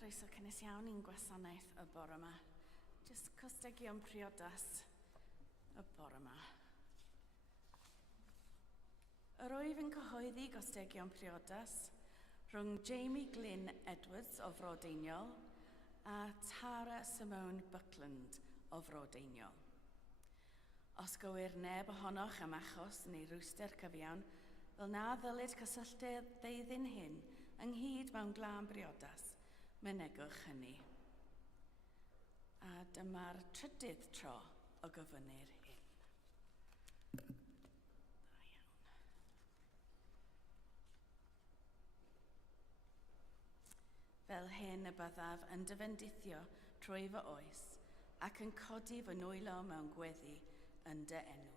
Croeso cynnes iawn i'n gwasanaeth y bore yma. Jyst costegion priodas y bore yma. Yr wyf yn cyhoeddi gostegion priodas rhwng Jamie Glyn Edwards o Frodeiniol a Tara Cymun Bendigaid o Frodeiniol. Os gywir neb ohonoch am achos neu rwster cyfiawn, fel na ddylid cysylltiad ddeudyn hyn ynghyd mewn glân briodas, mynegwch hynny. A dyma'r trydydd tro o gyfynnu'r hyn. Da iawn. Fel hyn y byddaf yn dyfendithio trwy fy oes ac yn codi fy nwylo mewn gweddi yn dy enw.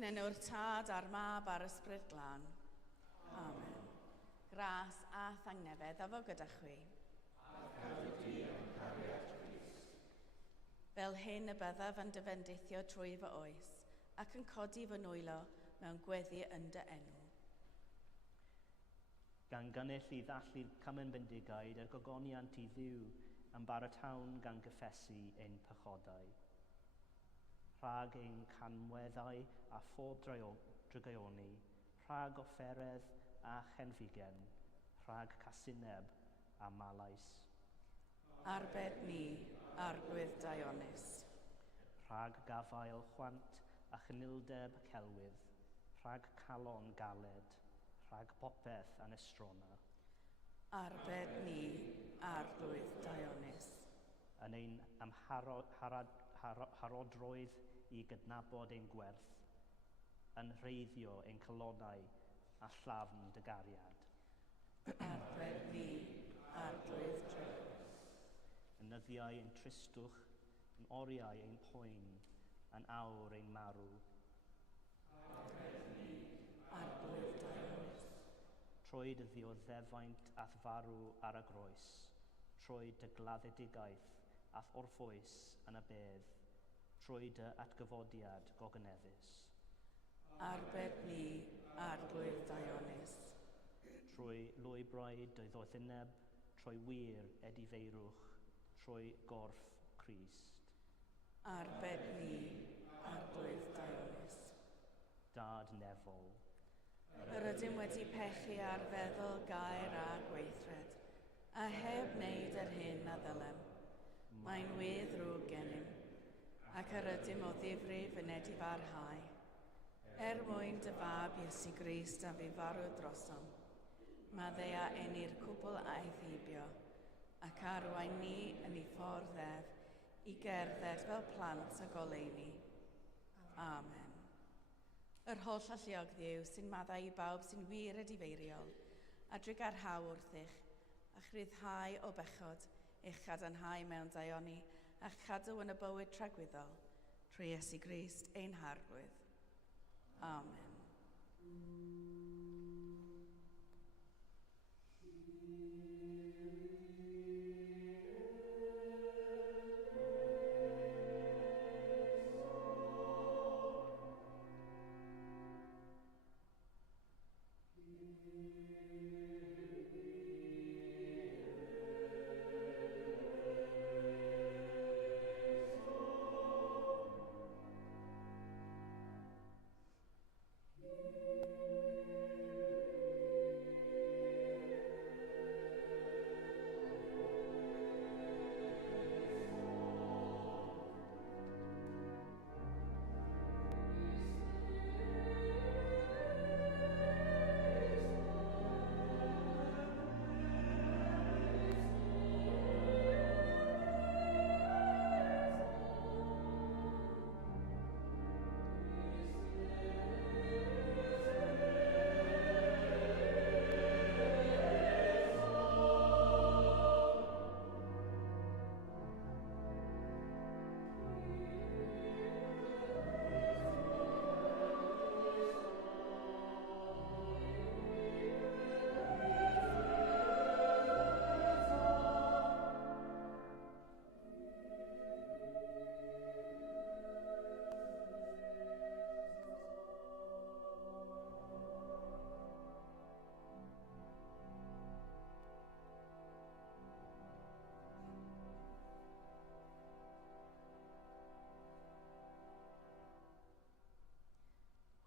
Yn enw'r Tad a'r Mab a'r Ysbryd Glân. Amen. Gras a thangnefedd a fo gyda chwi. Fel hyn y byddaf yn dyfendithio trwy fy oes ac yn codi fy nwylo mewn gweddi yn dy enw. Gan gynnull i ddallu'r Cymun Bendigaid a'r gogoniant i ddiw am baratawn gan gyffesu ein pechodau. Rhag ein canweddau a phob drygaioni, rhag offeredd a chenfigen, rhag casineb a malais. Arbed ni, arglwydd Dionys. Rhag gafael chwant a chynildeb celwydd, rhag calon galed, rhag popeth anestrona, Arbed ni, arglwydd Dionys. yn ein harodroedd i gydnabod ein gwerth, yn rheiddio ein colonnau a llafn dy gariad. Arbed ni, arglwydd Dionys. Yn nyddiau ein tristwch, yn oriau ein poen, yn awr ein marw. Arbed ni, arglwydd Dionys. Trwy dy ddioddefaint ath farw ar y groes, trwy dy gladdedigaeth ath orffwys yn y bedd, trwy dy atgyfodiad gogyneddus. Arbed ni, arglwydd Dionys. Trwy lwybrau dy ddoethyneb, trwy wir edifeirwch, trwy gorff Crist. Arbed ni, arglwydd Dionys. Dad nefol, Yr ydym wedi pechu ar feddwl gair a gweithred, a heb wneud yr hyn a ddylem. Mae'n wedd rhwg gennym, ac yr ydym o ddifrif yn edifarhau. Mwyn dy fab Iesu Grist a fi farw drosom, mae ddea enni'r cwbl a'i thibio, ac arwain ni yn ei ffordd ef i gerdded fel plant a goleuni. Amen. Yr holl alluog Dduw sy'n maddau i bawb sy'n wir edifeiriol, a drigarhaw wrthych, a chryddhau o bechod, eich cadarnhau mewn daioni, a'ch cadw yn y bywyd tragwyddol, trwy Iesu Grist ein harglwydd. Amen.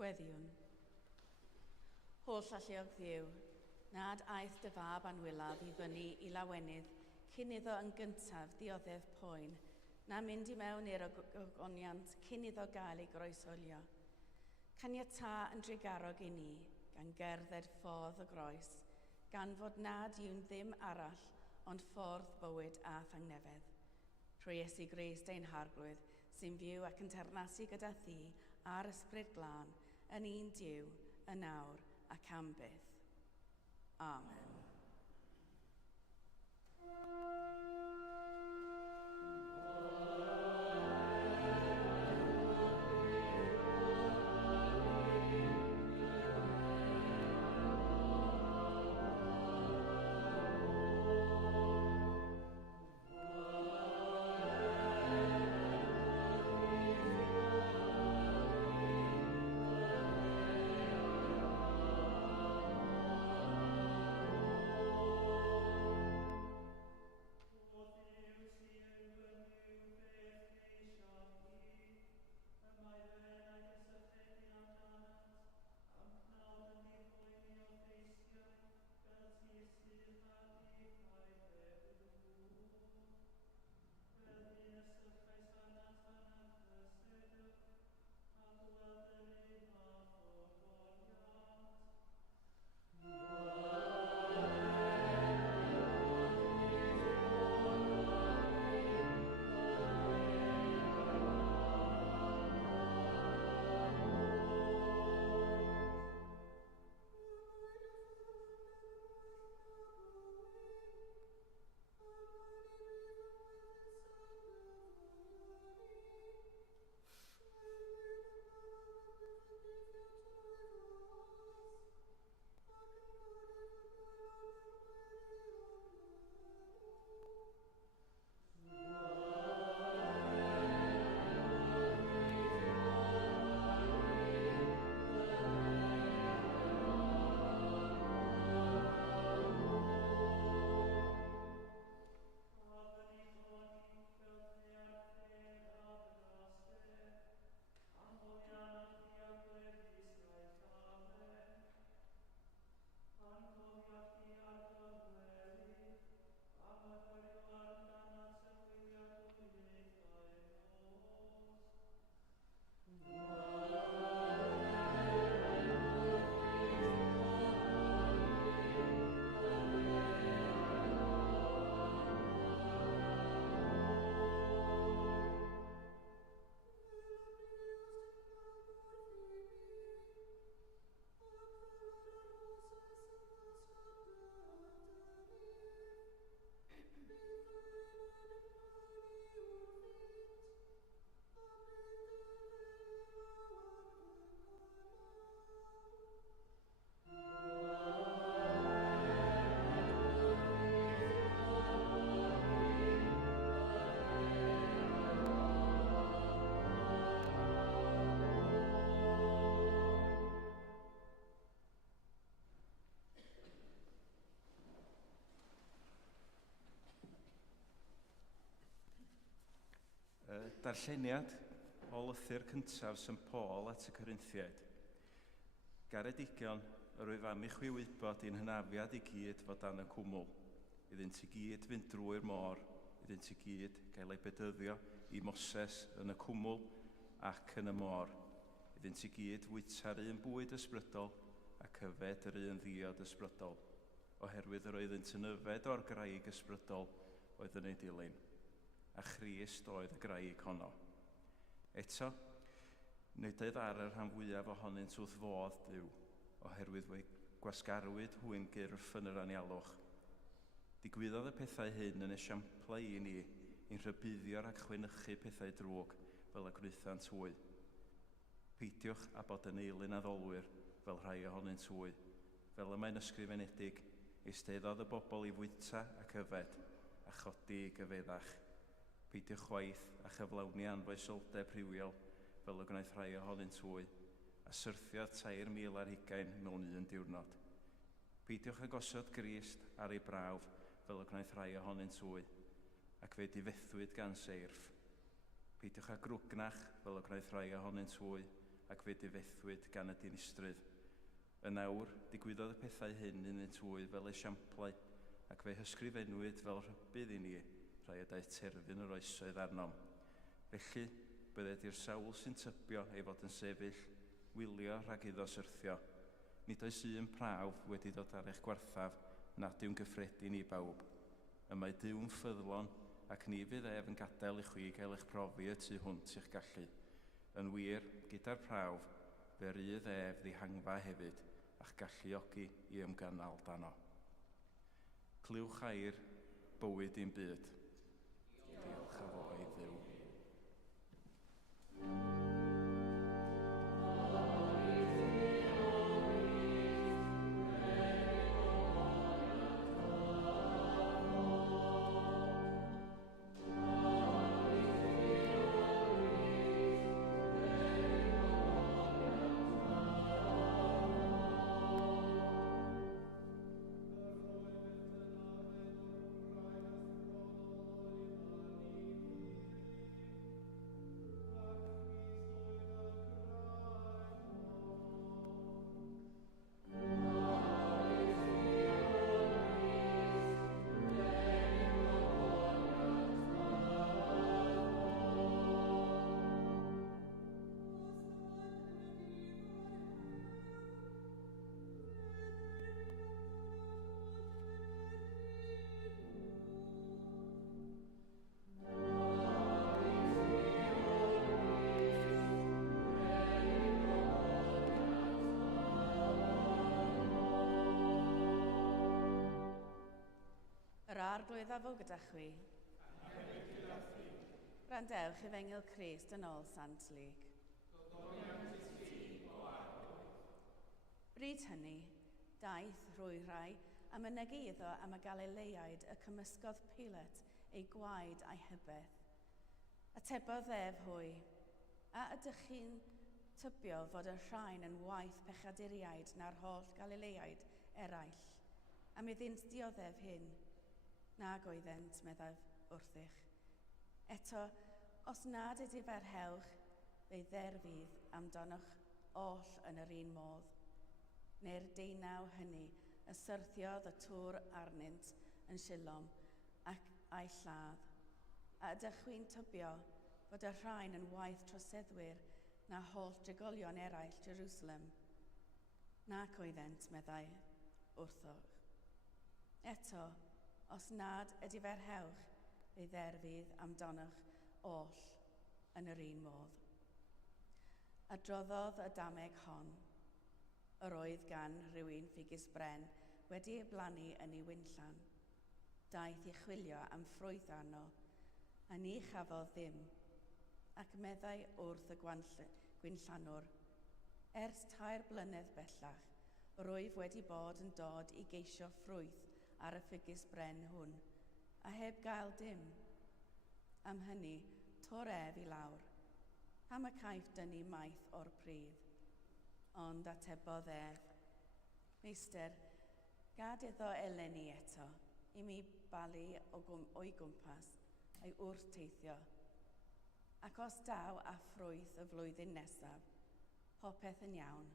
Gweddiwn. Holl alluog Dduw, nad aeth dy fab anwylaf i fyny i lawenydd cyn iddo yn gyntaf dioddef poen, na mynd i mewn i'r ogoniant cyn iddo gael ei groesholio. Caniata yn drigarog i ni, gan gerdded ffordd y groes, gan fod nad yw'n ddim arall, ond ffordd bywyd a thangnefedd. Trwy Iesu Grist ein harglwydd, sy'n fyw ac yn ternasu gyda thi a'r ysbryd glân, yn un Duw, yn nawr ac am byth. Amen. Darlleniad o lythyr cyntaf St Paul at y Corinthiaid. Garedigion, yr wyf am i'ch wybod i'n hynafiad I gyd fod dan y cwmwl. Iddynt I gyd fynd drwy'r môr, iddynt I gyd gael ei bedyddio I Moses yn y cwmwl ac yn y môr. Iddynt I gyd wyta'r un bwyd ysbrydol ac yfed yr un ddiod ysbrydol, oherwydd yr oeddent yn yfed o'r graig ysbrydol oedd yn ei dilyn, a Christ oedd y graig honno. Eto, nid oedd ar yr rhan fwyaf ohonynt wrth fodd Duw, oherwydd fe gwasgarwyd hwyn gyrff yn yr anialwch. Digwyddodd y pethau hyn yn esiamplau I ni, i'n rhybuddio'r ac chwynychu pethau drwg fel y gwnaethant hwy. Peidiwch a bod yn eilyn addolwyr fel rhai ohonynt hwy. Fel y mae'n ysgrifenedig, eisteddodd y bobl I fwyta ac yfed, a chodi I gyfeddach. Peidiwch chwaith a chyflawni anfoesoldeb rhywiol fel y gwnaeth rhai ohonynt hwy, a syrthiodd 3,020 mewn un diwrnod. Peidiwch a gosod Grist ar ei brawf fel y gwnaeth rhai ohonynt hwy, ac fe difethwyd gan seirff. Peidiwch a grwgnach fel y gwnaeth rhai ohonynt hwy, ac fe difethwyd gan y dinistrydd. Yn awr, digwyddodd y pethau hyn yn y twy fel esiamplau, ac fe hysgrifennwyd fel rhybydd I ni, rhai y daeth terfyn yr oesoedd arnom. Felly, bydded i'r sawl sy'n tybio ei fod yn sefyll, wylio rhag iddo syrthio. Nid oes un prawf wedi dod ar eich gwarthaf nad yw'n gyffredin I bawb. Y mae Dyw'n ffyddlon ac ni fydd ef yn gadael I chwi gael eich profi y tu hwnt i'ch gallu. Yn wir, gyda'r prawf, fe rydd ef ddihangfa hefyd a'ch galluogi I ymgynnal dano. Clywch air, bywyd i'n byd. Diolch y fo I Dduw. Yr arglwyddaf o gyda chwi. Randewch I fengil Crist yn ôl Sant Lig. Bryd hynny, daeth rhwyrai a mynygu iddo am y Galileaid y cymysgodd Pilat ei gwaed a'i hybeth. Atebodd ef hwy, a ydych chi'n tybio fod y rhain yn waith pechaduriaid na'r holl Galileaid eraill, a meddynt dioddef hyn. Nag oeddent, meddaf wrthych. Eto, os nad ydy fer hewch, fe dderfydd amdanoch oll yn yr un modd. Neu'r deunaw hynny, y syrthiodd y tŵr arnynt yn Silom ac a'i lladd. A ydych chi'n tybio fod y rhain yn waith troseddwyr na holl drigolion eraill Jerusalem? Nac oeddent, meddai wrthych. Eto, os nad ydy fer hewch, fe dderfydd amdanoch oll yn yr un modd. Adroddodd y dameg hon, yr oedd gan rhywun ffigus bren wedi ei blannu yn ei wynllan. Daeth I chwilio am ffrwyth arno, a ni chafodd ddim, ac meddai wrth y gwynllanwr. Ers 3 blynedd bellach, rwyf wedi bod yn dod I geisio ffrwyth ar y ffigus bren hwn, a heb gael dim. Am hynny, tor ef I lawr. Pam y caiff dynnu maith o'r pridd? Ond atebodd ef, Meistr, gad iddo eleni eto, I mi balu o'i gwmpas, a'i wrth teithio. ac os daw a ffrwyth y flwyddyn nesaf, popeth yn iawn,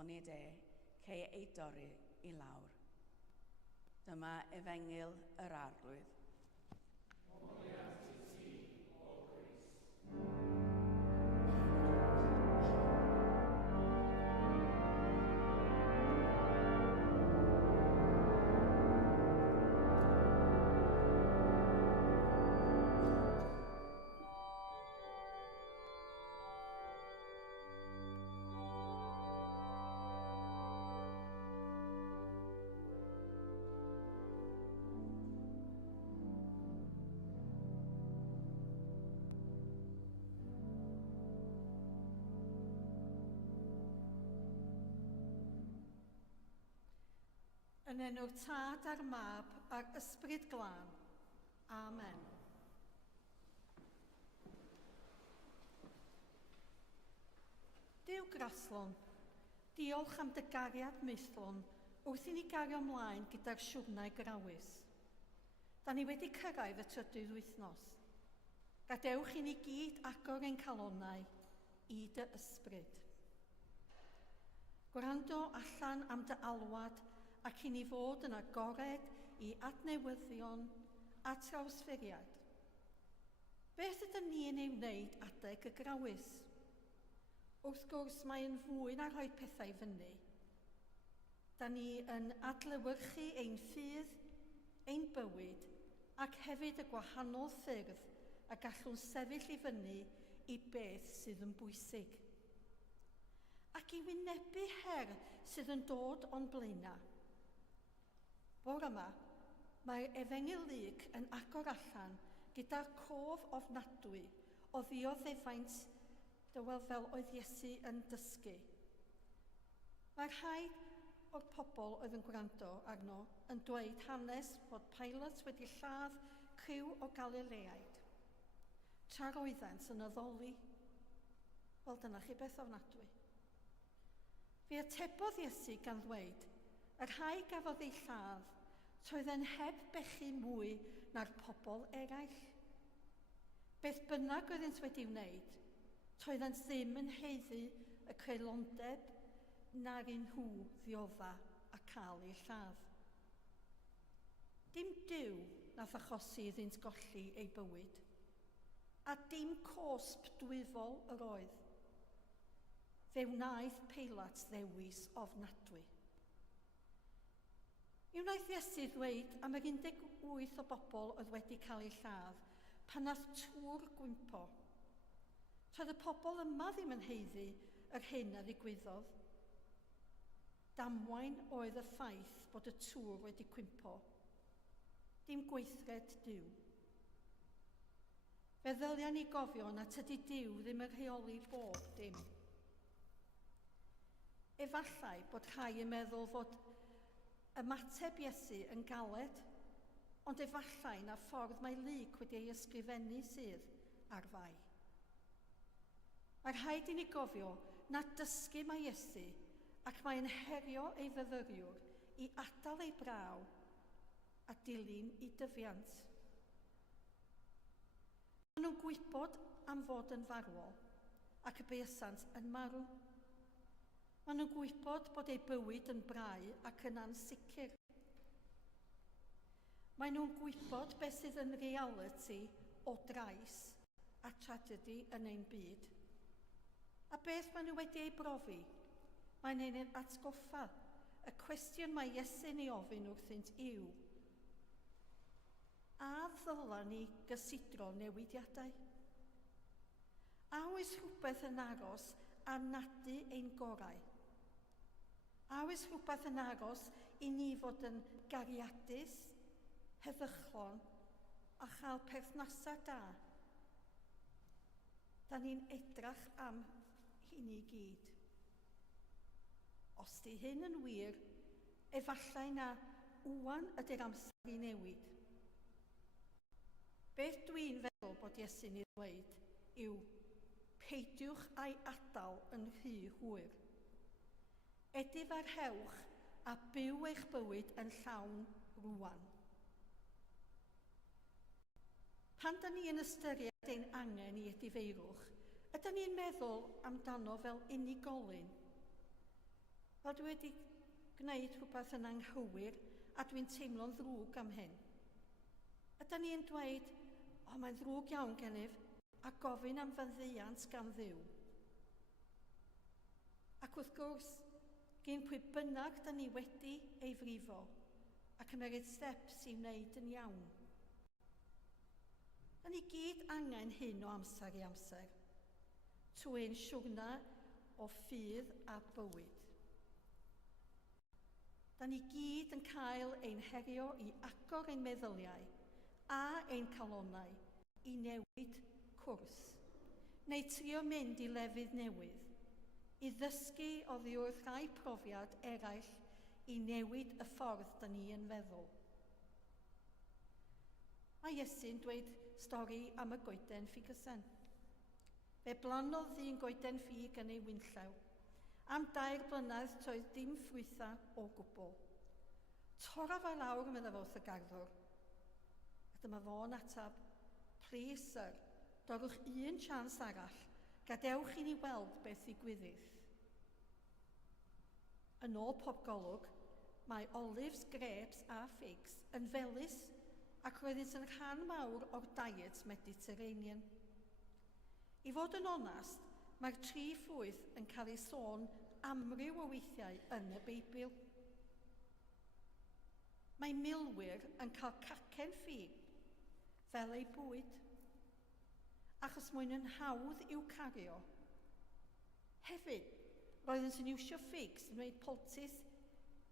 onid cei ei dorri i lawr. Dyma efengyl yr arglwydd. Yn enw'r Tad a'r Mab a'r Ysbryd Glân. Amen. Duw Graslon, diolch am dy gariad meithlon wrth i ni gario ymlaen gyda'r siwrnau Grawys. Da ni wedi cyrraedd y trydydd wythnos. Gadewch i ni gyd agor ein calonnau i dy ysbryd. Gwrando allan am dy alwad ac i ni fod yn agored i adnewyddion a trawsferiad. Beth ydym ni yn ei wneud adeg y Grawys? Wrth gwrs mae'n fwy na rhoi pethau fyny. Da ni yn adlewyrchu ein ffydd, ein bywyd, ac hefyd y gwahanol ffyrdd a gallwn sefyll i fyny i beth sydd yn bwysig. Ac i wynebu her sydd yn dod o'n blaenau. Bore yma, mae'r efengyl lyg yn agor allan gyda'r cof ofnadwy o ddioddefaint dywel fel oedd Iesu yn dysgu. Mae'r rhaid o'r pobl oedd yn gwrando arno yn dweud hanes fod Pilate wedi lladd criw o Galileaid. Tra'r oeddent yn addoli. Wel, dyna chi beth ofnadwy. Fe atebodd Iesu gan ddweud, yr rhai gafodd ei lladd, troedd e'n heb bechu mwy na'r pobl eraill. Beth bynnag oeddent wedi wneud, troedd e'n ddim yn heiddi y creulondeb na'r un nhw ddiodda a cael ei lladd. Dim Duw nath achosi iddynt golli ei bywyd, a dim cosb dwyfol yr oedd. Fe wnaeth Pilate ddewis ofnadwy. Mi wnaeth Iesu ddweud am yr 18 o bobl oedd wedi cael ei lladd pan nath tŵr gwympo. Roedd y pobl yma ddim yn heiddi yr hyn a ddigwyddodd. Damwain oedd y ffaith bod y tŵr wedi cwympo. Dim gweithred Duw. Fe ddylia ni gofio na tydi Duw ddim yn rheoli bob dim. Efallai bod rhai yn meddwl fod ymateb Iesu yn galed, ond efallai na ffordd mae Luc wedi ei ysgrifennu sydd ar fai. Mae rhaid i ni gofio na dysgu mae Iesu ac mae'n herio ei fyfyriwr i adael ei braw a dilyn i dyfiant. Maen nhw'n gwybod am fod yn farwol ac y buasant yn marw. Maen nhw'n gwybod bod ei bywyd yn brau ac yn ansicr. Maen nhw'n gwybod beth sydd yn reality o drais a tragedy yn ein byd. A beth maen nhw wedi ei brofi, mae'n ein atgoffa. Y cwestiwn mae Iesu'n ei ofyn wrthynt yw, a ddyla ni gysidro newidiadau? A oes rhywbeth yn aros a nadu ein gorau? A oes rhywbeth yn agos i ni fod yn gariadus, heddychlon a chael perthnasau da? Da ni'n edrach am hyn i gyd. Os di hyn yn wir, efallai na wwan ydy'r amser i newid. Beth dwi'n feddwl bod Iesu'n ei ddweud yw peidiwch a'i adael yn rhy hwyr. Edif ar hewch a byw eich bywyd yn llawn rwan. Pan da ni yn ystyried ein angen i edifeirwch, ydym ni'n meddwl amdano fel unigolyn? Fel dwi wedi gwneud rhywbeth yn anghywir a dwi'n teimlo'n ddrwg am hyn. Ydym ni'n dweud, o mae'n ddrwg iawn gennyf, a gofyn am fyddeiant gan Dduw. Ac wrth gwrs, gen pwy bynnag da ni wedi ei frifo ac ymwneud steps i wneud yn iawn. Da ni gyd angen hyn o amser i amser, trwy ein siwrna o ffydd a bywyd. Da ni gyd yn cael ein herio i agor ein meddyliau a ein calonnau i newid cwrs, neu trio mynd i lefydd newydd, i ddysgu oddi wrth rhai profiad eraill i newid y ffordd da ni yn feddwl. Mae Iesu'n dweud stori am y goeden ffigysen. Fe blanodd ddyn goeden ffig yn ei wynllaw. Am 2 blynedd toedd dim ffrwytha o gwbl. Tora fe lawr, medda fe wrth y garddwr. A dyma fo'n atab, "Please, sir, dorwch un sians arall, gadewch i ni weld beth ddigwyddydd." Yn ôl pob golwg, mae olives, grapes a figs yn felys ac roeddynt yn rhan mawr o'r diet Mediterranean. I fod yn onast, mae'r 3 ffrwyth yn cael ei sôn amryw o weithiau yn y Beibl. Mae milwyr yn cael cacen ffig fel ei bwyd, achos mwyn yn hawdd i'w cario. Hefyd, roeddent yn iwsio figs yn gwneud poltis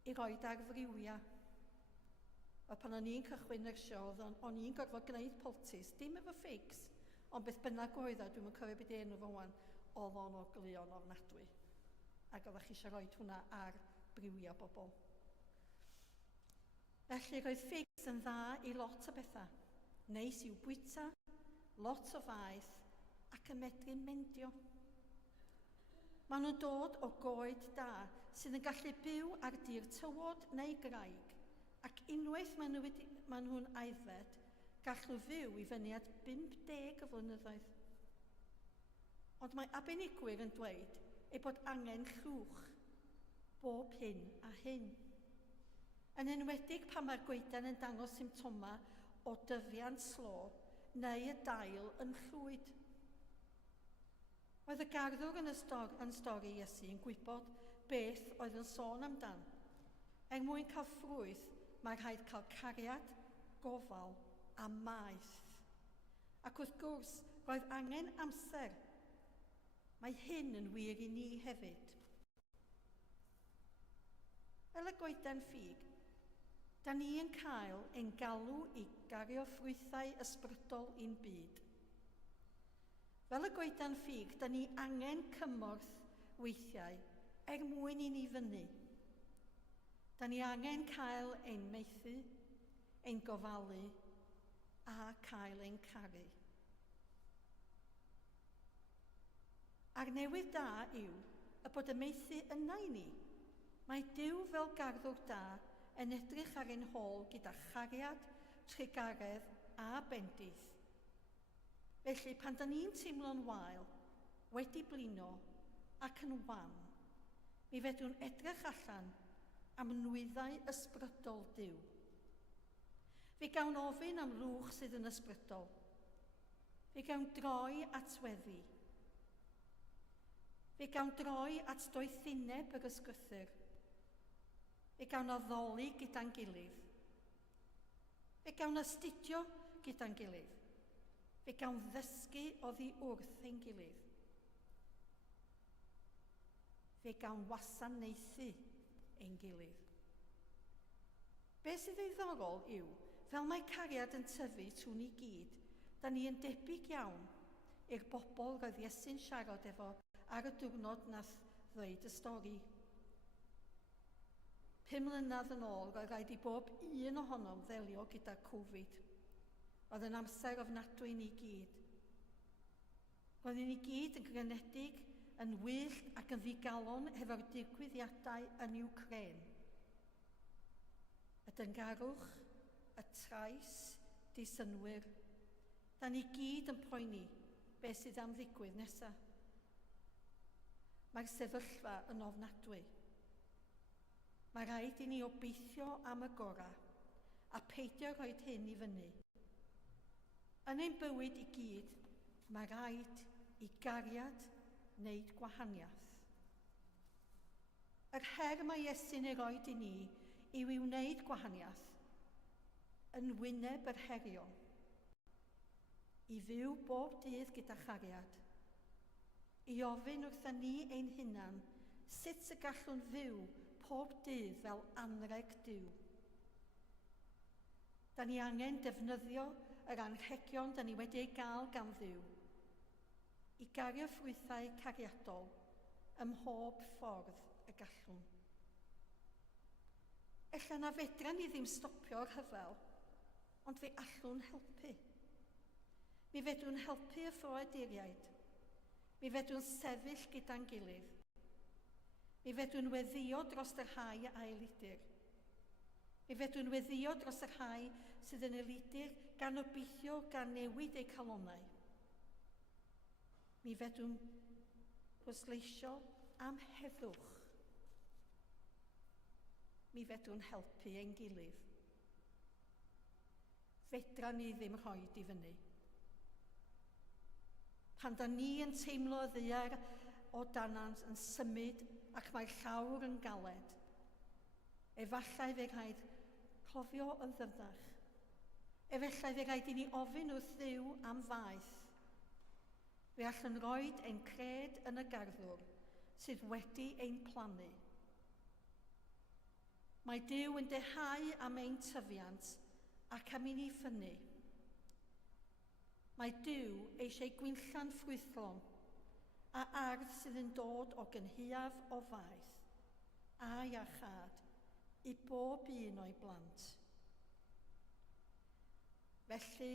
i roed ar friwia. A pan o'n i'n cychwyn yr sio, o'n i'n gorfod gwneud poltis, dim efo figs, ond beth bynnag oedd o, dwi'n yn cofio beth enw fo wan, oedd o'n o gluon ofnadwy. Ac oeddech chi eisiau rhoi hwnna ar briwia bobl. Felly roedd figs yn dda i lot o bethau. Neis i'w bwyta, lot o faeth, ac yn medru mendio. Maen nhw'n dod o goed da sydd yn gallu byw ar dir tywod neu graig, ac unwaith maen nhw'n aeddfed, gall nhw fyw i fyny at 50 o flynyddoedd. Ond mae arbenigwyr yn dweud ei bod angen llwch bob hyn a hyn. Yn enwedig pan mae'r goeden yn dangos symptoma o dyfiant slo neu y dail yn llwyd. Oedd y garddwr yn stori Iesu yn gwybod beth oedd yn sôn amdan. Mwyn cael ffrwyth, mae rhaid cael cariad, gofal a maeth. Ac wrth gwrs, roedd angen amser. Mae hyn yn wir i ni hefyd. Fel y goeden ffig, da ni yn cael ein galw i gario ffrwythau ysbrydol i'n byd. Fel y goeden ffig, da ni angen cymorth weithiau mwyn i ni fyny. Da ni angen cael ein meithu, ein gofalu a cael ein caru. A'r newydd da yw y bod y meithu yna i ni. Mae Duw fel garddwr da yn edrych ar ein hôl gyda chariad, trigaredd a bendith. Felly, pan da ni'n teimlo'n wael, wedi blino ac yn wan, mi fedrwn edrych allan am nwyddau ysbrydol Duw. Fe gawn ofyn am lwch sydd yn ysbrydol. Fe gawn droi at weddi. Fe gawn droi at doethineb yr ysgrythyr. Fe gawn addoli gyda'n gilydd. Fe gawn astudio gyda'n gilydd. Fe gawn ddysgu oddi wrth ein gilydd. Fe gawn wasanaethu ein gilydd. Be sydd ei ddorol yw, fel mae cariad yn tyfu trwy ni gyd, da ni yn debyg iawn i'r bobl roedd Iesu'n siarad efo ar y diwrnod nath ddweud y stori. 5 mlynedd yn ôl, roedd rhaid i bob un ohonom ddelio gyda Covid. Oedd yn amser ofnadwy i ni gyd. Roedden ni gyd yn grenedig, yn wyllt ac yn ddigalon hefo'r digwyddiadau yn Ukraine. Y dyngarwch, y trais, disynwyr, Da ni gyd yn poeni beth sydd am ddigwydd nesaf. Mae'r sefyllfa yn ofnadwy. Mae rhaid i ni obeithio am y gorau a peidio roed hyn i fyny. Yn ein bywyd i gyd, mae rhaid i gariad wneud gwahaniaeth. Yr her mae Iesu'n ei roed i ni yw i wneud gwahaniaeth yn wyneb yr herio. I fyw bob dydd gyda chariad. I ofyn wrtha ni ein hunan sut y gallwn fyw pob dydd fel anreg Duw. Da ni angen defnyddio yr anrhegion da ni wedi ei gael gan Dduw i gario ffrwythau cariadol ym mhob ffordd y gallwn. Ella na fedra ni ddim stopio'r rhyfel, ond fe allwn helpu. Mi fedrwn helpu y ffoaduriaid. Mi fedrwn sefyll gyda'n gilydd. Mi fedrwn weddio dros yr rhai a eilidir. Mi fedrwn weddio dros yr rhai sydd yn eilidir gan obeithio gan newid eu calonnau. Mi fedrwn pwysleisio am heddwch. Mi fedrwn helpu ein gilydd. Fedra ni ddim rhoi i fyny. Pan da ni yn teimlo ddaear o danant yn symud ac mae'r llawr yn galed, efallai fe rhaid clofio yn ddyfnach. Efallai fe rhaid i ni ofyn wrth Dduw am faith. Fe all yn rhoi ein cred yn y garddwr sydd wedi ein plannu. Mae Duw yn dehau am ein tyfiant ac am i ni ffynnu. Mae Duw eisiau gwynlla'n ffrwythlon a ardd sydd yn dod o gynhiaf o faith a iachad i bob un o'i blant. Felly,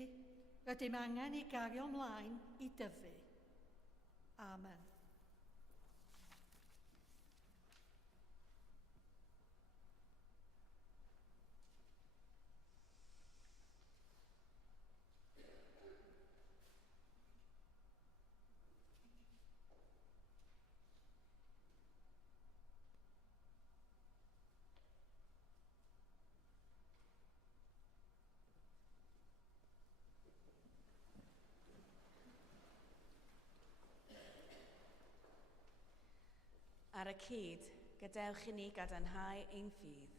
rydym angen i gario ymlaen i dyfu. Amen. Ar y cyd, gadewch i ni gadarnhau ein ffydd.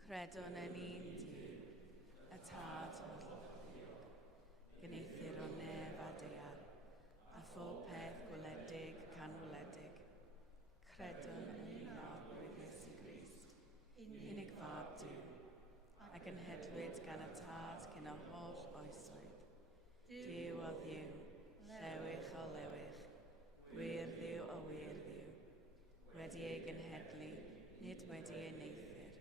Credwn yn un Duw, y tad o'r lofydd, gyneithir o nef a dear, a phob peth gwledig canwledig. Credwn yn un arwydd Iesu Grist, unig fab Duw, ac yn hedwyd gan y tad cyn y holl oesoedd. Duw o Dduw, lewych o lewych, gwir Dduw o wir Dduw, wedi ei gynhedlu, nid wedi ei neithir,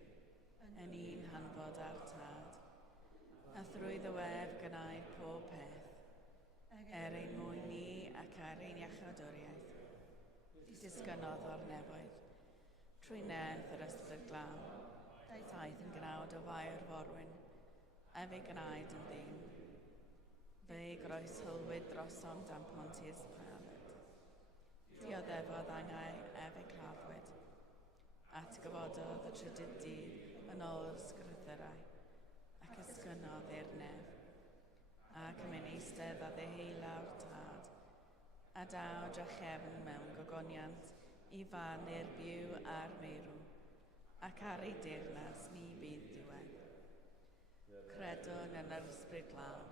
yn un hanfod â'r tad, a thrwy ddywef gynnau pob peth, ein mwyn ni ac ein iachadwriaeth, disgynodd o'r nefoedd, trwy neth yr ysbryd glân, daeth yn gnawd o fair forwyn, a fe gnaed yn ddyn. Fe groes hylwyd drosom dan Pontius Pilat. Dioddefodd angau ef ei claddwyd. Atgyfododd y trydydd dydd yn ôl sgrythyrau, ac ysgynodd i'r nef, ac yn eistedd a ddeheilawr tad, a daw drachefn mewn gogoniant i fanu'r byw a'r meirw, ac ar ei deyrnas ni bydd diwedd. Credwn yn yr ysbryd glân,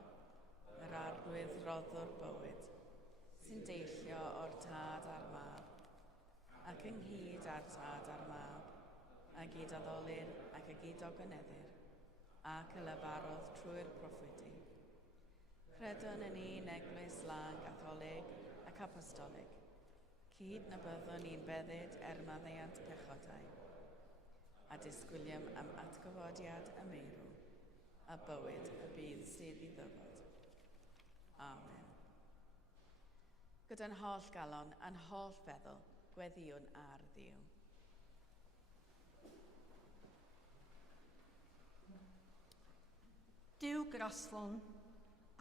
yr arwydd roddwr bywyd, sy'n deillio o'r tad a'r mab, ac ynghyd â'r tad a'r mab, a gyd addolir ac y gyd o gyneddir, ac y lefarodd trwy'r proffwydi. Credwn yn un eglwys lan Gatholig ac Apostolig, cyd na byddwn ni'n beddyd maddeuant pechodau, a disgwyliam am atgyfodiad y meirw, a bywyd y bydd sydd i ddyfod. Amen. Gyda'n holl galon a'n holl feddwl, gweddiwn ar Dduw. Duw graslon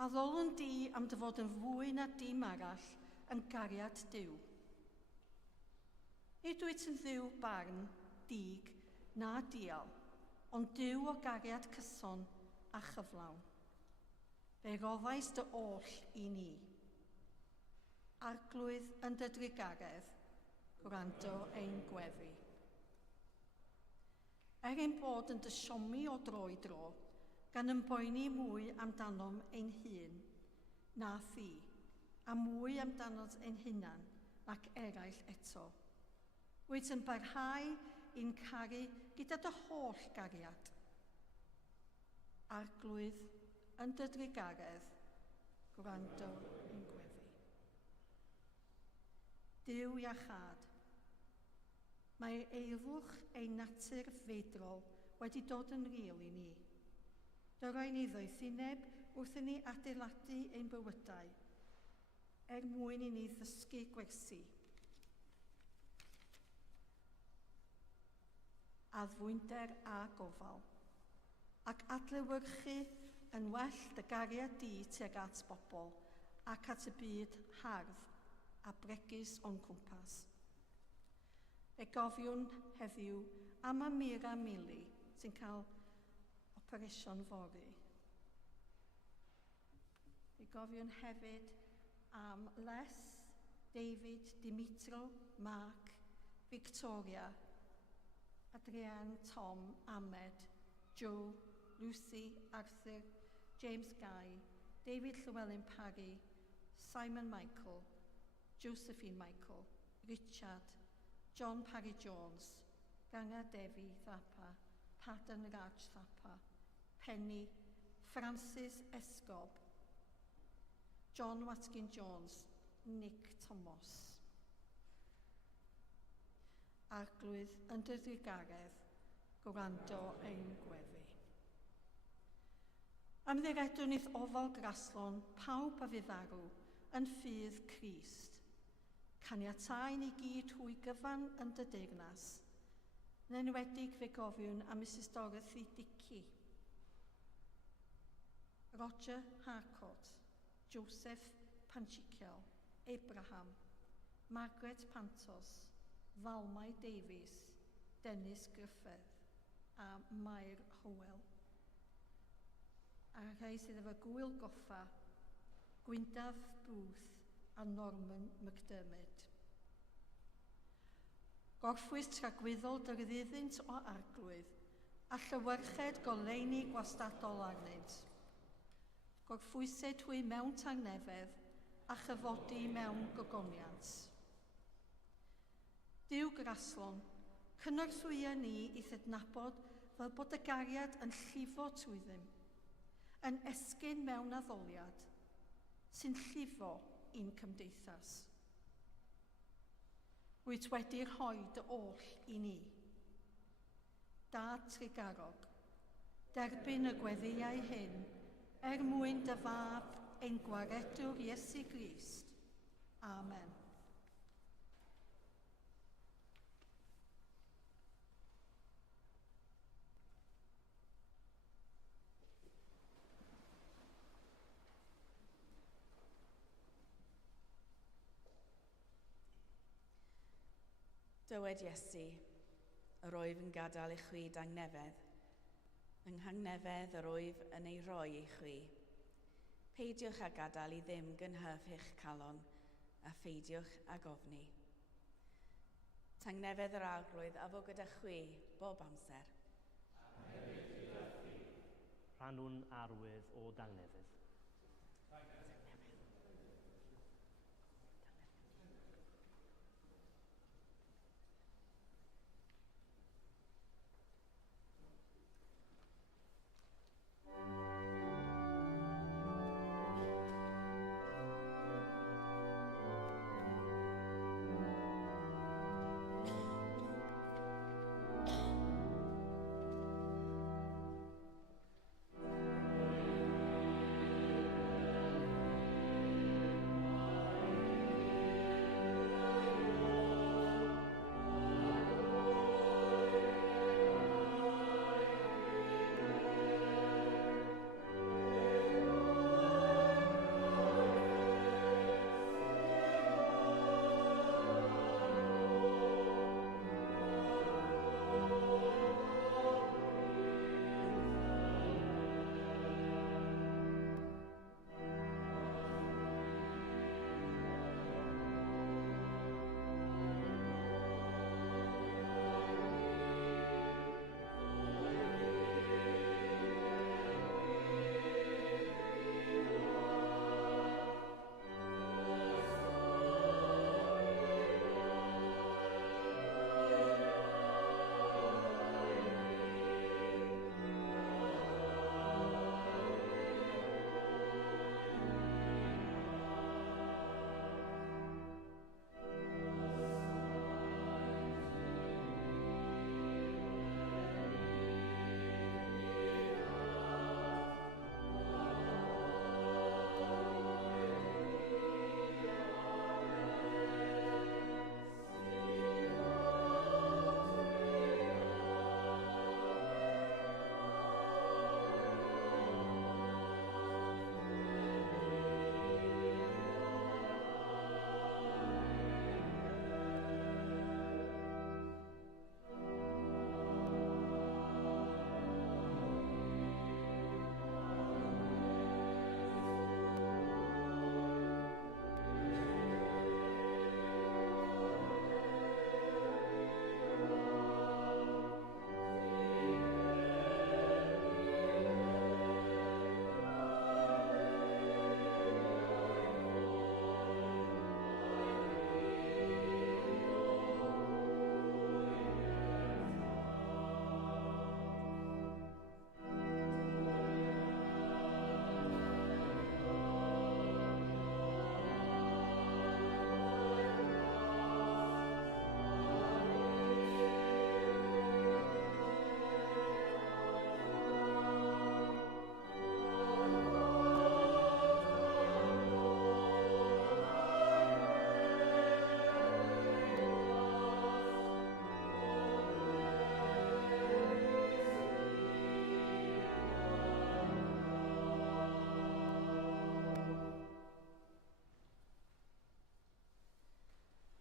A ddolwn di am dy fod yn fwy na dim arall yn gariad Duw. Nid wyt yn dduw barn, dig na dial, ond Duw o gariad cyson a chyflawn. Fe roddais dy oll i ni. Arglwydd yn dy drigaredd, gwrando ein gweddi. Ein bod yn dy siomi o dro i dro, gan ymboeni mwy amdanom ein hun na thi, a mwy amdanodd ein hunan ac eraill eto. Wyt yn barhau i'n caru gyda dy holl gariad. Arglwydd yn dy drigaredd, gwrando ein gweddi. Duw iachad, mae eilwch ein natur feidrol wedi dod yn real i ni. Dyroi ni ddoethineb wrth i ni adeiladu ein bywydau, mwyn i ni ddysgu gwersi. Addfwynder a gofal, ac adlewyrchu yn well dy gariad di tuag at bobl ac at y byd hardd a bregus o'n cwmpas. Fe gofiwn heddiw am Amira Mili sy'n cael operation fory. Fe gofiwn hefyd am Les, David, Dimitro, Mark, Victoria, Adrian, Tom, Ahmed, Joe, Lucy, Arthur, James Guy, David Llewellyn Parry, Simon Michael, Josephine Michael, Richard, John Parry Jones, Ganga Devi Thapa, Patan Raj Thapa, Penny, Francis Esgob, John Watkin Jones, Nick Thomas. Arglwydd yn dy ddigaredd, gwrando ein gweddi. Ymddiredwn i'r ofal graslon pawb a fydd arw yn ffydd Crist. Caniatau ni gyd hwy gyfan yn dy deyrnas. Yn enwedig fe gofiwn am Mrs Dorothy Dickey, Roger Harcourt, Joseph Panchikel, Abraham, Margaret Pantos, Falmai Davies, Dennis Griffith a Mair Howell. A rhai sydd efo Gwyl Goffa, Gwyndaf Booth a Norman McDermott. Gorffwys tragwyddol dyrddiddynt o arglwydd a llywyrched goleuni gwastadol arnynt. Gorffwysed hwy mewn tangnefedd a chyfodi mewn gogoniant. Duw graslon, cynorthwya ni i ddydnabod fel bod y gariad yn llifo trwyddym, yn esgyn mewn addoliad, sy'n llifo i'n cymdeithas. Wyt wedi rhoi dy oll i ni. Dad trigarog, derbyn y gweddiau hyn, mwyn dy fab ein gwaredwr Iesu Grist. Amen. Dywed Iesu, yr oedd yn gadael i chwi dangnefedd, yng nghangnefedd yr oedd yn ei roi i chwi. Peidiwch a gadael i ddim gynhyrch eich calon, a pheidiwch a gofni. Tangnefedd yr arglwydd a fo gyda chwi bob amser. Rhannwn arwydd o dangnefedd.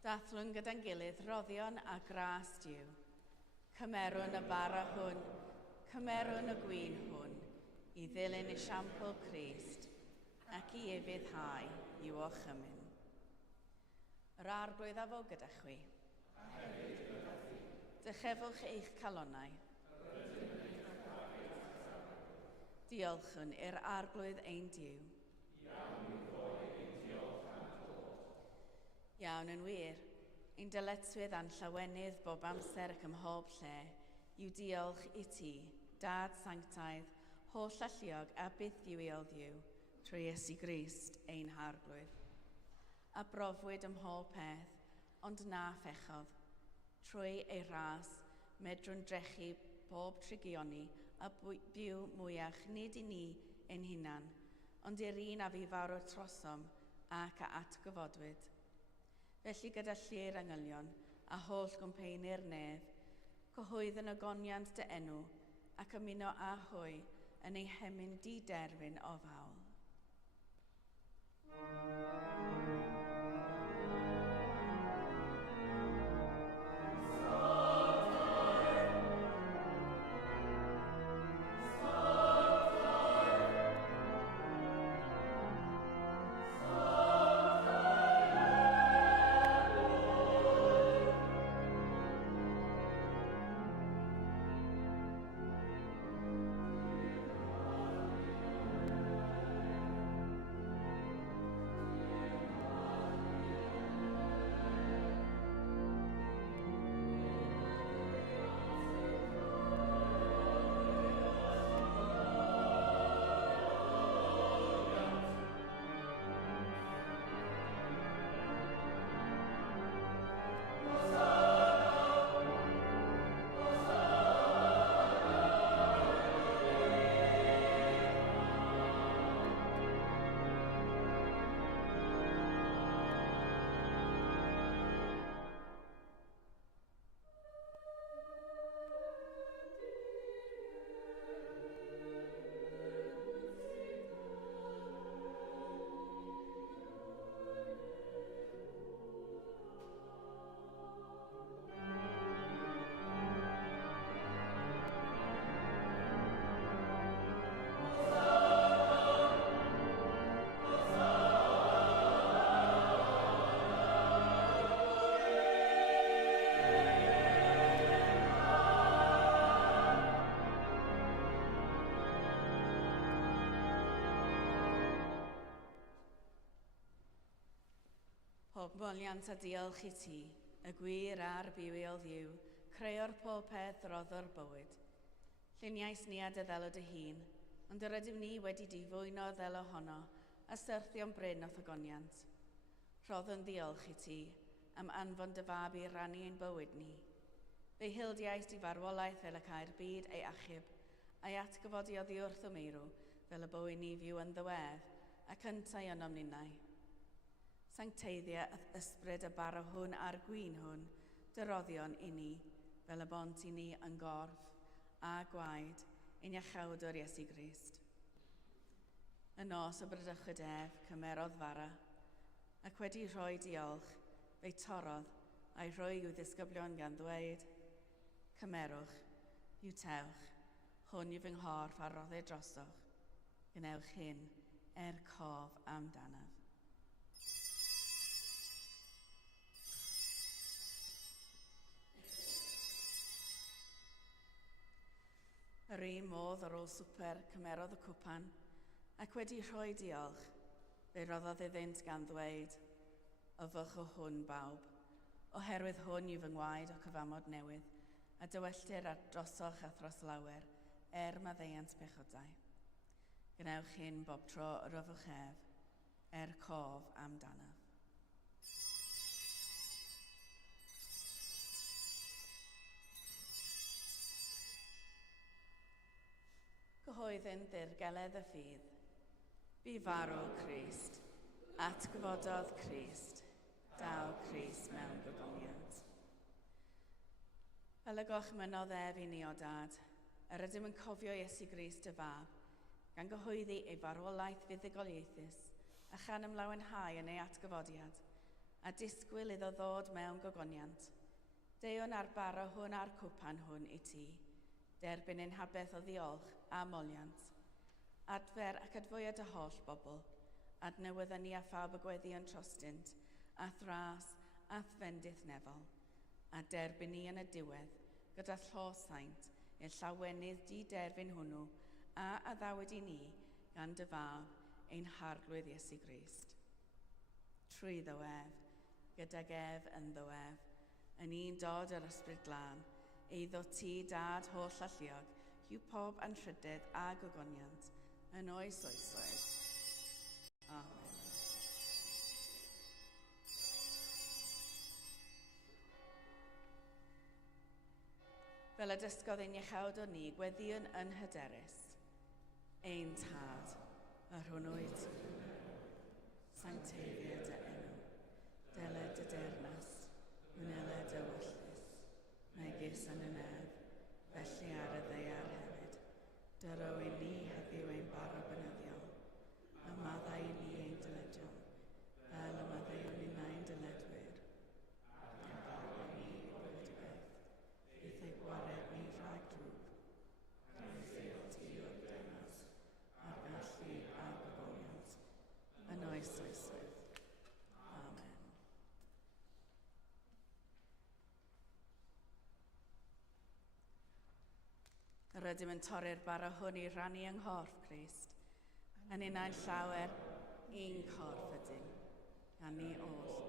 Dathlwn gyda'n gilydd roddion a gras diw. Cymerwn y bara hwn, cymerwn y gwyn hwn, i ddilyn y siampl Crist, ac i efyddhau i'w ochymyn. Yr arglwydd a fo gyda chwi. Dychefwch eich calonnau. Diolchwn i'r arglwydd ein diw. Iawn yn wir, ein dyletswydd a'n llawenydd bob amser ac ym mhob lle yw diolch i ti, Dad Sanctaidd, holl alluog a byth ddiwiol ddiw, trwy Iesu Grist ein harglwydd. A brofwyd ym mhob peth, ond na phechodd, trwy ei ras, medrwn drechu bob trigioni a byw mwyach nid i ni ein hunan, ond i'r un a fi farw'r trosom ac a atgyfodwyd. Felly gyda llir angylion a holl gwmpeinir nef, cyhoedd yn ogoniant dy enw ac ymuno â hwy yn ei hemyn di-derfyn o fawl. Pob moliant a diolch i ti, y gwir a'r bywiol ddiw, creo'r pob peth roddo'r bywyd. Lluniais ni a dy ddelo dy hun, ond yr ydym ni wedi difwyno ddelo honno a syrthio'n bryn o thygoniant. Rhoddwn diolch i ti am anfon dy fab i rannu ein bywyd ni. Fe'i hildiais di farwolaeth fel y cael byd ei achub, a'i atgyfodi oddi wrth o meirw fel y bywyd ni fyw yn ddiwedd ac yntau yn omninnau. Sancteiddia ysbryd y bara hwn a'r gwyn hwn, dyroddion i ni, fel y bont i ni yn gorff a gwaed, ein iachawdwr Iesu Grist. Y nos o brydychwyd ef, cymerodd fara, ac wedi rhoi diolch, fe'i torodd a'i rhoi i'w ddisgyblion gan ddweud, cymerwch, yw tewch, hwn yw fy nghorff a roddau drosoch, gwnewch hyn cof amdanaf. Yr un modd ar ôl swper cymerodd y cwpan, ac wedi rhoi diolch, fe roddodd iddynt gan ddweud, yfwch o hwn bawb, oherwydd hwn yw fy ngwaed o cyfamod newydd, a dywelltir ar drosoch a thros lawer, maddeuant pechodau. Gwnewch hyn bob tro yr yfwch ef, cof amdanaf. Cyhoedden ddirgeledd y ffydd. Bu farw Crist, atgyfododd Crist, daw Crist mewn gogoniant. Fel y gochmynodd ef i ni o dad, yr ydym yn cofio Iesu Grist y fab, gan gyhoeddi ei farwolaeth fuddugoliaethus a chan ymlawenhau yn ei atgyfodiad, a disgwyl iddo ddod mewn gogoniant. Deuwn ar bara hwn a'r cwpan hwn i ti, derbyn ein habeth o ddiolch a moliant. Adfer ac adfwyad y holl bobl, adnewydda ni a phawb y gweddi yn trostynt, a thras, a thfendydd nefol, a derbyn ni yn y diwedd, gyda llosaint, i'r llawenydd di-derfyn hwnnw, a addawyd i ni gan dy fab ein harglwydd Iesu Grist. Trwy ddywef, gydag ef yn ddywef, yn un dod yr ysbryd glân, eiddo ti dad holl alluog, yw pob anrhydedd a gogoniant, yn oes oesoedd. Amen. Fel y dysgodd ein iechawd o ni, gweddiwn yn hyderus. Ein tad, yr hwnnw i ti. Sancteiddiodd dy enw, deled y dernas, myneled y wyllus, megis yn y nef, felly ar y ddeiar hefyd. Dyro i ni heddiw ein baro bynyddiol, y maddau i ni ein dyledion, fel y maddau yn ein dyledwyr. A gawr ni i bod i beth, bydd ei gwared ni rhag drwg. Gwneud ti o'r denas, a'r gallu a gogoniant, yn oes oesoedd. Amen. Rydym yn torri'r bara hwn i rannu yng nghorff Crist, yn unau'n llawer, un corff ydym, gan ni oll.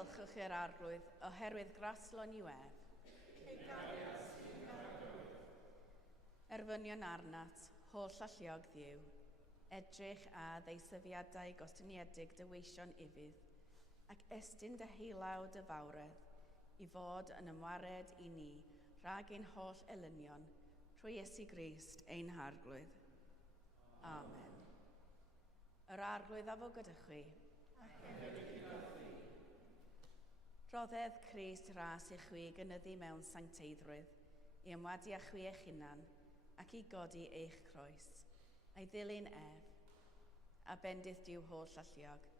Diolchwch i'r arglwydd oherwydd graslon i wef. Erfynion arnat, holl alluog ddiw, edrych a ddeisyfiadau gostyniedig dyweision ifydd, ac estyn dy heilaw dy fawredd, i fod yn ymwared i ni rhag ein holl elynion, trwy Iesu Grist ein harglwydd. Amen. Yr arglwydd a fo gyda chi. Rhoddedd Crist ras i chwi gynyddu mewn sancteiddrwydd, i ymwadu â chwi eich hunan, ac i godi eich croes, a'i ddilyn ef, a bendith diw holl alluog,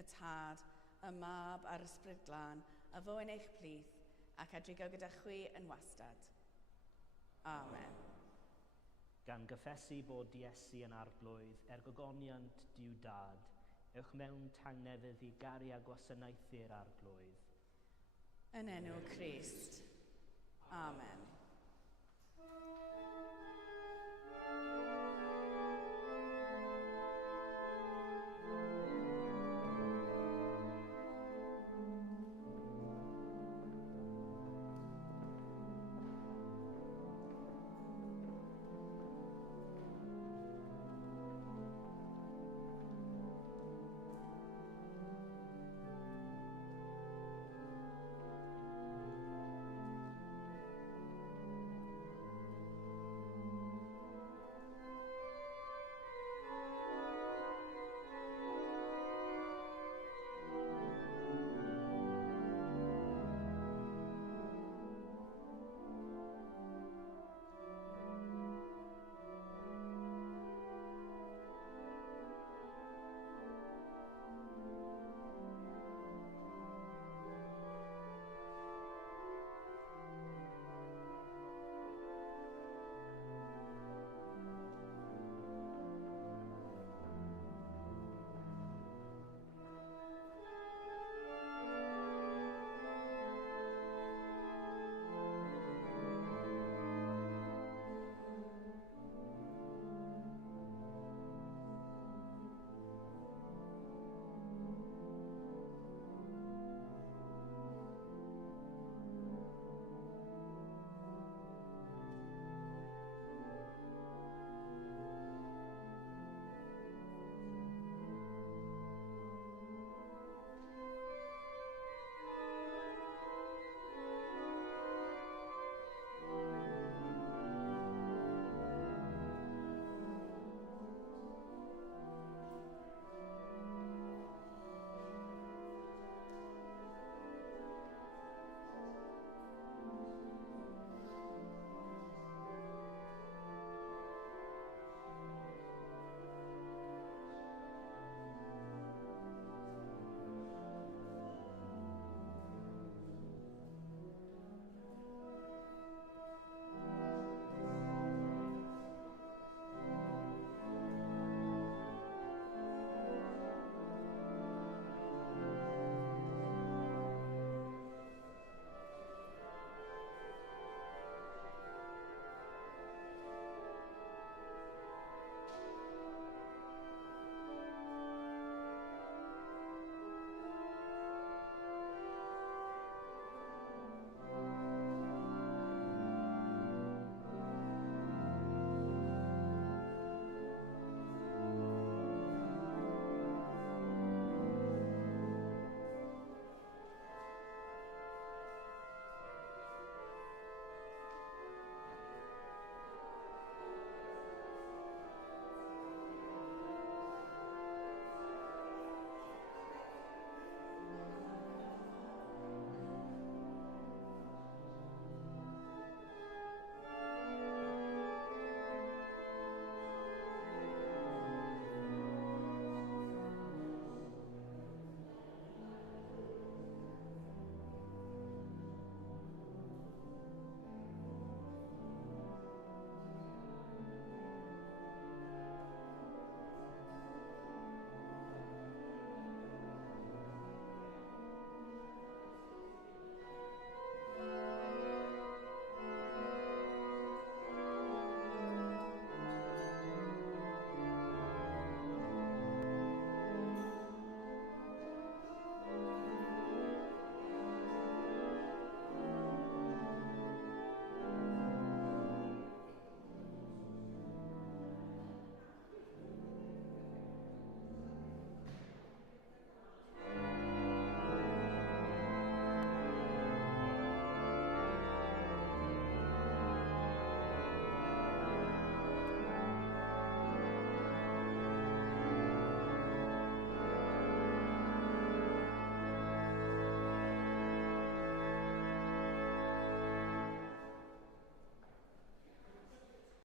y tad, y mab a'r ysbryd glân, a fo yn eich plith, ac adrigo gyda chwi yn wastad. Amen. Gan gyffesu bod Iesu yn arglwydd, gogoniant diw dad, ewch mewn tangnefydd i gari a gwasanaethu'r arglwydd. Yn enw Crist. Amen.